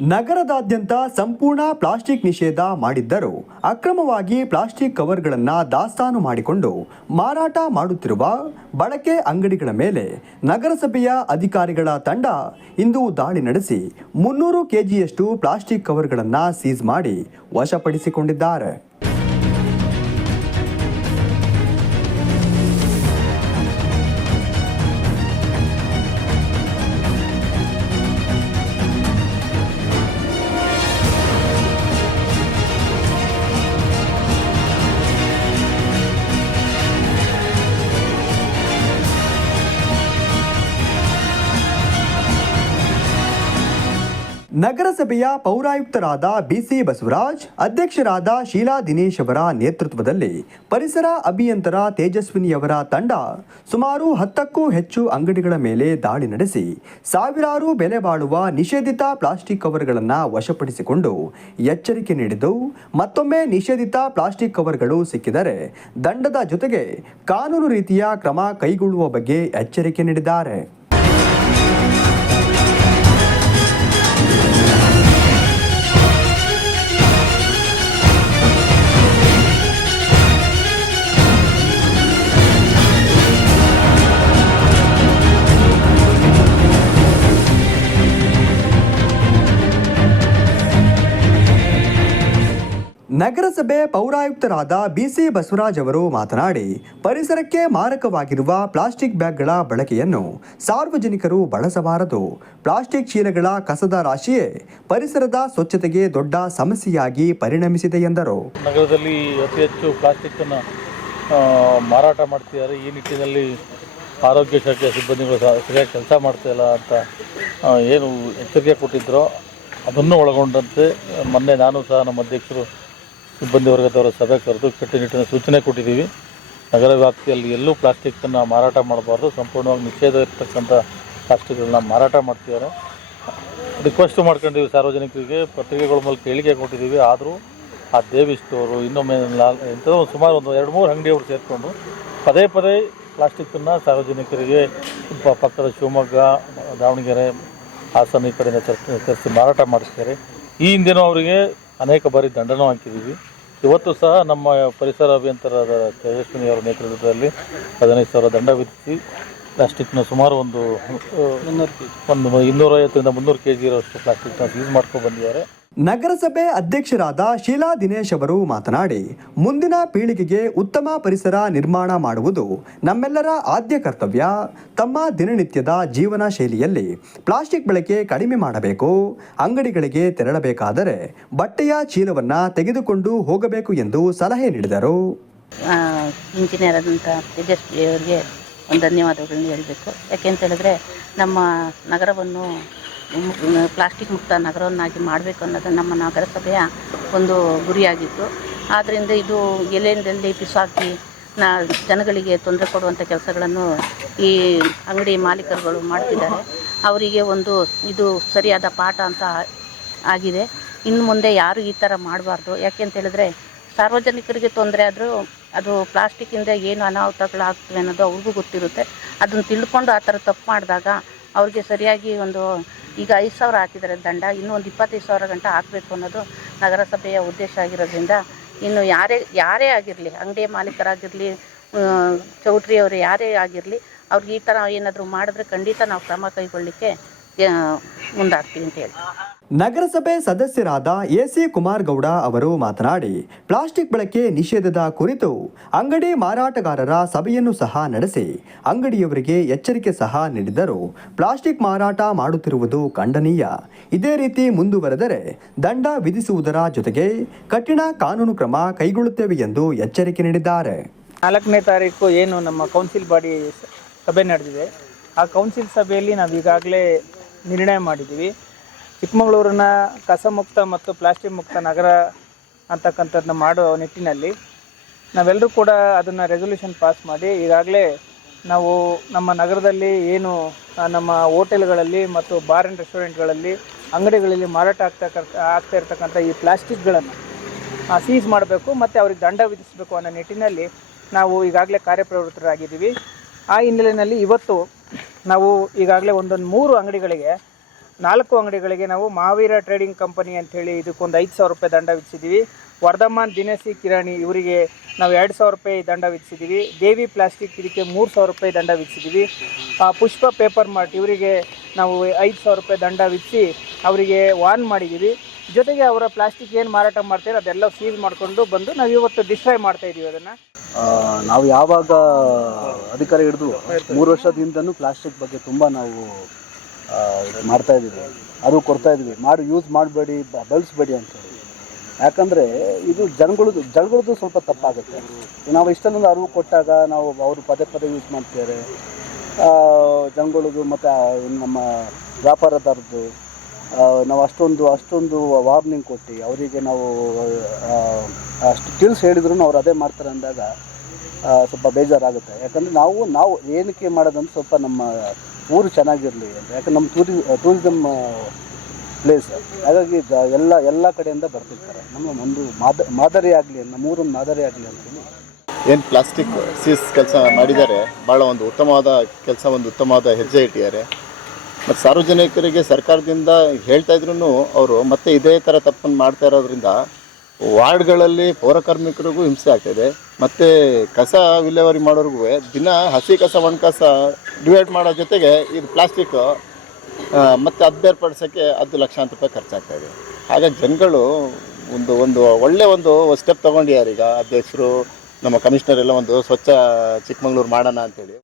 ನಗರದಾದ್ಯಂತ ಸಂಪೂರ್ಣ ಪ್ಲಾಸ್ಟಿಕ್ ನಿಷೇಧ ಮಾಡಿದ್ದರೂ ಅಕ್ರಮವಾಗಿ ಪ್ಲಾಸ್ಟಿಕ್ ಕವರ್ಗಳನ್ನು ದಾಸ್ತಾನು ಮಾಡಿಕೊಂಡು ಮಾರಾಟ ಮಾಡುತ್ತಿರುವ ಬಳಕೆ ಅಂಗಡಿಗಳ ಮೇಲೆ ನಗರಸಭೆಯ ಅಧಿಕಾರಿಗಳ ತಂಡ ಇಂದು ದಾಳಿ ನಡೆಸಿ 300 ಕೆಜಿಯಷ್ಟು ಪ್ಲಾಸ್ಟಿಕ್ ಕವರ್ಗಳನ್ನು ಸೀಸ್ ಮಾಡಿ ವಶಪಡಿಸಿಕೊಂಡಿದ್ದಾರೆ. ನಗರಸಭೆಯ ಪೌರಾಯುಕ್ತರಾದ ಬಿಸಿ ಬಸವರಾಜ್, ಅಧ್ಯಕ್ಷರಾದ ಶೀಲಾ ದಿನೇಶ್ ಅವರ ನೇತೃತ್ವದಲ್ಲಿ ಪರಿಸರ ಅಭಿಯಂತರ ತೇಜಸ್ವಿನಿಯವರ ತಂಡ ಸುಮಾರು 10ಕ್ಕೂ ಹೆಚ್ಚು ಅಂಗಡಿಗಳ ಮೇಲೆ ದಾಳಿ ನಡೆಸಿ ಸಾವಿರಾರು ಬೆಲೆ ಬಾಳುವ ನಿಷೇಧಿತ ಪ್ಲಾಸ್ಟಿಕ್ ಕವರ್ಗಳನ್ನು ವಶಪಡಿಸಿಕೊಂಡು ಎಚ್ಚರಿಕೆ ನೀಡಿದ್ದು, ಮತ್ತೊಮ್ಮೆ ನಿಷೇಧಿತ ಪ್ಲಾಸ್ಟಿಕ್ ಕವರ್ಗಳು ಸಿಕ್ಕಿದರೆ ದಂಡದ ಜೊತೆಗೆ ಕಾನೂನು ರೀತಿಯ ಕ್ರಮ ಕೈಗೊಳ್ಳುವ ಬಗ್ಗೆ ಎಚ್ಚರಿಕೆ ನೀಡಿದ್ದಾರೆ. ನಗರಸಭೆ ಪೌರಾಯುಕ್ತರಾದ ಬಿಸಿ ಬಸವರಾಜ್ ಅವರು ಮಾತನಾಡಿ, ಪರಿಸರಕ್ಕೆ ಮಾರಕವಾಗಿರುವ ಪ್ಲಾಸ್ಟಿಕ್ ಬ್ಯಾಗ್ಗಳ ಬಳಕೆಯನ್ನು ಸಾರ್ವಜನಿಕರು ಬಳಸಬಾರದು. ಪ್ಲಾಸ್ಟಿಕ್ ಚೀಲಗಳ ಕಸದ ರಾಶಿಯೇ ಪರಿಸರದ ಸ್ವಚ್ಛತೆಗೆ ದೊಡ್ಡ ಸಮಸ್ಯೆಯಾಗಿ ಪರಿಣಮಿಸಿದೆ ಎಂದರು. ನಗರದಲ್ಲಿ ಅತಿ ಹೆಚ್ಚು ಪ್ಲಾಸ್ಟಿಕ್ ಅನ್ನು ಮಾರಾಟ ಮಾಡ್ತಿದ್ದಾರೆ. ಈ ನಿಟ್ಟಿನಲ್ಲಿ ಆರೋಗ್ಯ ಶಾಖೆಯ ಸಿಬ್ಬಂದಿಗಳು ಸರಿಯಾಗಿ ಕೆಲಸ ಮಾಡ್ತಾಯಿಲ್ಲ ಅಂತ ಏನು ಎಚ್ಚರಿಕೆ ಕೊಟ್ಟಿದ್ದರೋ ಅದನ್ನು ಒಳಗೊಂಡಂತೆ ಮೊನ್ನೆ ನಾನು ಸಹ ನಮ್ಮ ಅಧ್ಯಕ್ಷರು ಸಿಬ್ಬಂದಿ ವರ್ಗದವರ ಸಭೆ ಕರೆದು ಕಟ್ಟುನಿಟ್ಟಿನ ಸೂಚನೆ ಕೊಟ್ಟಿದ್ದೀವಿ. ನಗರ ವ್ಯಾಪ್ತಿಯಲ್ಲಿ ಎಲ್ಲೂ ಪ್ಲಾಸ್ಟಿಕ್ಕನ್ನು ಮಾರಾಟ ಮಾಡಬಾರ್ದು, ಸಂಪೂರ್ಣವಾಗಿ ನಿಷೇಧ ಇರ್ತಕ್ಕಂಥ ಪ್ಲಾಸ್ಟಿಕ್ಗಳನ್ನ ಮಾರಾಟ ಮಾಡ್ತಿದ್ದಾರೆ. ರಿಕ್ವೆಸ್ಟ್ ಮಾಡ್ಕೊಂಡಿದ್ದೀವಿ ಸಾರ್ವಜನಿಕರಿಗೆ, ಪತ್ರಿಕೆಗಳ ಮೂಲಕ ಹೇಳಿಕೆ ಕೊಟ್ಟಿದ್ದೀವಿ. ಆದರೂ ಆ ದೇವಿ ಸ್ಟೋರು ಇನ್ನೊಮ್ಮೆ ಇಂಥದ್ದು ಸುಮಾರು ಒಂದು 2-3 ಅಂಗಡಿಯವರು ಸೇರಿಕೊಂಡು ಪದೇ ಪದೇ ಪ್ಲಾಸ್ಟಿಕ್ಕನ್ನು ಸಾರ್ವಜನಿಕರಿಗೆ ಪಕ್ಕದ ಶಿವಮೊಗ್ಗ, ದಾವಣಗೆರೆ, ಹಾಸನ ಈ ಕಡೆಯಿಂದ ತರಿಸಿ ಮಾರಾಟ ಮಾಡಿಸ್ತಾರೆ. ಈ ಹಿಂದೆನೂ ಅವರಿಗೆ ಅನೇಕ ಬಾರಿ ದಂಡನೂ ಹಾಕಿದ್ದೀವಿ. ಇವತ್ತು ಸಹ ನಮ್ಮ ಪರಿಸರ ಅಭಿಯಂತರಾದ ತೇಜಸ್ವಿನಿಯವರ ನೇತೃತ್ವದಲ್ಲಿ 15,000 ದಂಡ ವಿಧಿಸಿ ಪ್ಲಾಸ್ಟಿಕ್ನ ಸುಮಾರು ಒಂದು 250-300 kg ಇರೋಷ್ಟು ಪ್ಲಾಸ್ಟಿಕ್ನ ಸೀಸ್ ಮಾಡ್ಕೊಂಡು ಬಂದಿದ್ದಾರೆ. ನಗರಸಭೆ ಅಧ್ಯಕ್ಷರಾದ ಶೀಲಾ ದಿನೇಶ್ ಅವರು ಮಾತನಾಡಿ, ಮುಂದಿನ ಪೀಳಿಗೆಗೆ ಉತ್ತಮ ಪರಿಸರ ನಿರ್ಮಾಣ ಮಾಡುವುದು ನಮ್ಮೆಲ್ಲರ ಆದ್ಯ ಕರ್ತವ್ಯ. ತಮ್ಮ ದಿನನಿತ್ಯದ ಜೀವನ ಶೈಲಿಯಲ್ಲಿ ಪ್ಲಾಸ್ಟಿಕ್ ಬಳಕೆ ಕಡಿಮೆ ಮಾಡಬೇಕು. ಅಂಗಡಿಗಳಿಗೆ ತೆರಳಬೇಕಾದರೆ ಬಟ್ಟೆಯ ಚೀಲವನ್ನು ತೆಗೆದುಕೊಂಡು ಹೋಗಬೇಕು ಎಂದು ಸಲಹೆ ನೀಡಿದರು. ಇಂಜಿನಿಯರ್ ಆದಂಥ ತೇಜಸ್ವಿ ಅವರಿಗೆ ಒಂದು ಧನ್ಯವಾದಗಳನ್ನು ಹೇಳಬೇಕು. ಯಾಕೆಂತ ಹೇಳಿದ್ರೆ ನಮ್ಮ ನಗರವನ್ನು ಪ್ಲಾಸ್ಟಿಕ್ ಮುಕ್ತ ನಗರವನ್ನಾಗಿ ಮಾಡಬೇಕು ಅನ್ನೋದು ನಮ್ಮ ನಗರಸಭೆಯ ಒಂದು ಗುರಿಯಾಗಿತ್ತು. ಆದ್ದರಿಂದ ಇದು ಎಲ್ಲೆಂದಲ್ಲಿ ಬಿಸಾಕಿ ಜನಗಳಿಗೆ ತೊಂದರೆ ಕೊಡುವಂಥ ಕೆಲಸಗಳನ್ನು ಈ ಅಂಗಡಿ ಮಾಲೀಕರುಗಳು ಮಾಡ್ತಿದ್ದಾರೆ. ಅವರಿಗೆ ಇದು ಸರಿಯಾದ ಪಾಠ ಅಂತ ಆಗಿದೆ. ಇನ್ನು ಮುಂದೆ ಯಾರು ಈ ಥರ ಮಾಡಬಾರ್ದು. ಯಾಕೆಂತ ಹೇಳಿದ್ರೆ ಸಾರ್ವಜನಿಕರಿಗೆ ತೊಂದರೆ ಆದರೂ ಅದು ಪ್ಲಾಸ್ಟಿಕ್ಕಿಂದ ಏನು ಅನಾಹುತಗಳಾಗ್ತವೆ ಅನ್ನೋದು ಅವ್ರಿಗೂ ಗೊತ್ತಿರುತ್ತೆ. ಅದನ್ನು ತಿಳ್ಕೊಂಡು ಆ ಥರ ತಪ್ಪು ಮಾಡಿದಾಗ ಅವ್ರಿಗೆ ಸರಿಯಾಗಿ ಈಗ 5,000 ಹಾಕಿದ್ದಾರೆ ದಂಡ, ಇನ್ನೂ ಒಂದು 25,000 ಗಂಟ ಹಾಕಬೇಕು ಅನ್ನೋದು ನಗರಸಭೆಯ ಉದ್ದೇಶ ಆಗಿರೋದ್ರಿಂದ ಇನ್ನು ಯಾರೇ ಆಗಿರಲಿ, ಅಂಗಡಿಯ ಮಾಲೀಕರಾಗಿರಲಿ, ಚೌಟ್ರಿಯವರು ಯಾರೇ ಆಗಿರಲಿ, ಅವ್ರಿಗೆ ಈ ಥರ ಏನಾದರೂ ಮಾಡಿದ್ರೆ ಖಂಡಿತ ನಾವು ಕ್ರಮ ಕೈಗೊಳ್ಳಲಿಕ್ಕೆ ಮುಂದಾಗ್ತೀವಿ ಅಂತ ಹೇಳಿ. ನಗರಸಭೆ ಸದಸ್ಯರಾದ ಎಸಿ ಕುಮಾರ್ ಗೌಡ ಅವರು ಮಾತನಾಡಿ, ಪ್ಲಾಸ್ಟಿಕ್ ಬಳಕೆ ನಿಷೇಧದ ಕುರಿತು ಅಂಗಡಿ ಮಾರಾಟಗಾರರ ಸಭೆಯನ್ನು ಸಹ ನಡೆಸಿ ಅಂಗಡಿಯವರಿಗೆ ಎಚ್ಚರಿಕೆ ಸಹ ನೀಡಿದರು. ಪ್ಲಾಸ್ಟಿಕ್ ಮಾರಾಟ ಮಾಡುತ್ತಿರುವುದು ಖಂಡನೀಯ. ಇದೇ ರೀತಿ ಮುಂದುವರೆದರೆ ದಂಡ ವಿಧಿಸುವುದರ ಜೊತೆಗೆ ಕಠಿಣ ಕಾನೂನು ಕ್ರಮ ಕೈಗೊಳ್ಳುತ್ತೇವೆ ಎಂದು ಎಚ್ಚರಿಕೆ ನೀಡಿದ್ದಾರೆ. 4ನೇ ತಾರೀಕು ಏನು ನಮ್ಮ ಕೌನ್ಸಿಲ್ ಬಾಡಿ ಸಭೆ ನಡೆದಿದೆ, ಆ ಕೌನ್ಸಿಲ್ ಸಭೆಯಲ್ಲಿ ನಾವು ಈಗಾಗಲೇ ನಿರ್ಣಯ ಮಾಡಿದ್ದೀವಿ. ಚಿಕ್ಕಮಗಳೂರನ್ನ ಕಸಮುಕ್ತ ಮತ್ತು ಪ್ಲಾಸ್ಟಿಕ್ ಮುಕ್ತ ನಗರ ಅಂತಕ್ಕಂಥದ್ದನ್ನ ಮಾಡೋ ನಿಟ್ಟಿನಲ್ಲಿ ನಾವೆಲ್ಲರೂ ಕೂಡ ಅದನ್ನು ರೆಸೊಲ್ಯೂಷನ್ ಪಾಸ್ ಮಾಡಿ ಈಗಾಗಲೇ ನಾವು ನಮ್ಮ ನಗರದಲ್ಲಿ ಏನು ನಮ್ಮ ಹೋಟೆಲ್ಗಳಲ್ಲಿ ಮತ್ತು ಬಾರ್ ಆ್ಯಂಡ್ ರೆಸ್ಟೋರೆಂಟ್ಗಳಲ್ಲಿ ಅಂಗಡಿಗಳಲ್ಲಿ ಮಾರಾಟ ಆಗ್ತಾ ಇರ್ತಕ್ಕಂಥ ಈ ಪ್ಲಾಸ್ಟಿಕ್ಗಳನ್ನು ಸೀಸ್ ಮಾಡಬೇಕು ಮತ್ತು ಅವ್ರಿಗೆ ದಂಡ ವಿಧಿಸಬೇಕು ಅನ್ನೋ ನಿಟ್ಟಿನಲ್ಲಿ ನಾವು ಈಗಾಗಲೇ ಕಾರ್ಯಪ್ರವೃತ್ತರಾಗಿದ್ದೀವಿ. ಆ ಹಿನ್ನೆಲೆಯಲ್ಲಿ ಇವತ್ತು ನಾವು ಈಗಾಗಲೇ ಒಂದೊಂದು 3 ಅಂಗಡಿಗಳಿಗೆ 4 ಅಂಗಡಿಗಳಿಗೆ ನಾವು ಮಹಾವೀರ ಟ್ರೇಡಿಂಗ್ ಕಂಪನಿ ಅಂಥೇಳಿ ಇದಕ್ಕೊಂದು 5,000 ರೂಪಾಯಿ ದಂಡ ವಿಧಿಸಿದ್ದೀವಿ. ವರ್ಧಮಾನ್ ದಿನಸಿ ಕಿರಾಣಿ ಇವರಿಗೆ ನಾವು 2,000 ರೂಪಾಯಿ ದಂಡ ವಿಧಿಸಿದ್ದೀವಿ. ದೇವಿ ಪ್ಲಾಸ್ಟಿಕ್ ಇದಕ್ಕೆ 3,000 ರೂಪಾಯಿ ದಂಡ ವಿಧಿಸಿದ್ದೀವಿ. ಪುಷ್ಪ ಪೇಪರ್ ಮಾರ್ಟ್ ಇವರಿಗೆ ನಾವು 5,000 ರೂಪಾಯಿ ದಂಡ ವಿಧಿಸಿ ಅವರಿಗೆ ವಾರ್ನ್ ಮಾಡಿದ್ದೀವಿ. ಜೊತೆಗೆ ಅವರ ಪ್ಲಾಸ್ಟಿಕ್ ಏನು ಮಾರಾಟ ಮಾಡ್ತಾರೆ ಅದೆಲ್ಲ ಸೀಸ್ ಮಾಡಿಕೊಂಡು ಬಂದು ನಾವು ಇವತ್ತು ಡಿಸ್ಟ್ರಾಯ್ ಮಾಡ್ತಾ ಇದ್ದೀವಿ ಅದನ್ನು. ನಾವು ಯಾವಾಗ ಅಧಿಕಾರ ಹಿಡಿದು 3 ವರ್ಷದಿಂದನೂ ಪ್ಲಾಸ್ಟಿಕ್ ಬಗ್ಗೆ ತುಂಬ ನಾವು ಮಾಡ್ತಾ ಇದ್ದೀವಿ, ಅದು ಕೊಡ್ತಾ ಇದ್ವಿ, ಯೂಸ್ ಮಾಡಬೇಡಿ, ಬಳಸಬೇಡಿ ಅಂತೇಳಿ. ಯಾಕಂದರೆ ಇದು ಜನಗಳದ್ದು ಸ್ವಲ್ಪ ತಪ್ಪಾಗುತ್ತೆ. ನಾವು ಇಷ್ಟೊಂದು ಅರಿವು ಕೊಟ್ಟಾಗ ನಾವು ಅವರು ಪದೇ ಪದೇ ಯೂಸ್ ಮಾಡ್ತಾರೆ ಜನಗಳದ್ದು, ಮತ್ತು ನಮ್ಮ ವ್ಯಾಪಾರದಾರದ್ದು ನಾವು ಅಷ್ಟೊಂದು ವಾರ್ನಿಂಗ್ ಕೊಟ್ಟು ಅವರಿಗೆ ನಾವು ಅಷ್ಟು ತಿಳಿಸಿ ಹೇಳಿದ್ರು ಅವ್ರು ಅದೇ ಮಾಡ್ತಾರೆ ಅಂದಾಗ ಸ್ವಲ್ಪ ಬೇಜಾರಾಗುತ್ತೆ. ಯಾಕಂದರೆ ನಾವು ಏನಕ್ಕೆ ಮಾಡೋದಂತ ಸ್ವಲ್ಪ ನಮ್ಮ ಊರು ಚೆನ್ನಾಗಿರಲಿ ಅಂತ. ಯಾಕಂದ್ರೆ ನಮ್ಮ ಟೂರಿಸಮ್ ಪ್ಲೇಸ್, ಹಾಗಾಗಿ ಎಲ್ಲ ಕಡೆಯಿಂದ ಬರ್ತಿರ್ತಾರೆ. ನಮ್ಮ ಒಂದು ಮಾದರಿ ಆಗಲಿ, ನಮ್ಮ ಊರೊಂದು ಮಾದರಿ ಆಗಲಿ ಅಂತೇಳಿ ಏನು ಪ್ಲಾಸ್ಟಿಕ್ ಸೀಸ್ ಕೆಲಸ ಮಾಡಿದ್ದಾರೆ, ಭಾಳ ಒಂದು ಉತ್ತಮವಾದ ಕೆಲಸ, ಒಂದು ಉತ್ತಮವಾದ ಹೆಜ್ಜೆ ಇಟ್ಟಿದ್ದಾರೆ. ಮತ್ತು ಸಾರ್ವಜನಿಕರಿಗೆ ಸರ್ಕಾರದಿಂದ ಹೇಳ್ತಾ ಇದ್ರೂ ಅವರು ಮತ್ತೆ ಇದೇ ಥರ ತಪ್ಪನ್ನು ಮಾಡ್ತಾ ಇರೋದ್ರಿಂದ ವಾರ್ಡ್ಗಳಲ್ಲಿ ಪೌರಕಾರ್ಮಿಕರಿಗೂ ಹಿಂಸೆ ಆಗ್ತಾಯಿದೆ. ಮತ್ತು ಕಸ ವಿಲೇವಾರಿ ಮಾಡೋರಿಗೂ ದಿನ ಹಸಿ ಕಸ ಒಣ ಕಸ ಡಿವೈಡ್ ಮಾಡೋ ಜೊತೆಗೆ ಇದು ಪ್ಲಾಸ್ಟಿಕ್ಕು ಮತ್ತು ಅದು ಬೇರ್ಪಡಿಸೋಕ್ಕೆ 10 ಲಕ್ಷಾಂತರ ರೂಪಾಯಿ ಖರ್ಚಾಗ್ತಾಯಿದೆ. ಹಾಗಾಗಿ ಜನಗಳು ಒಂದು ಒಳ್ಳೆಯ ಒಂದು ಸ್ಟೆಪ್ ತೊಗೊಂಡಿದ್ದಾರೆ. ಈಗ ಅಧ್ಯಕ್ಷರು, ನಮ್ಮ ಕಮಿಷನರ್ ಎಲ್ಲ ಒಂದು ಸ್ವಚ್ಛ ಚಿಕ್ಕಮಗಳೂರು ಮಾಡೋಣ ಅಂತೇಳಿ.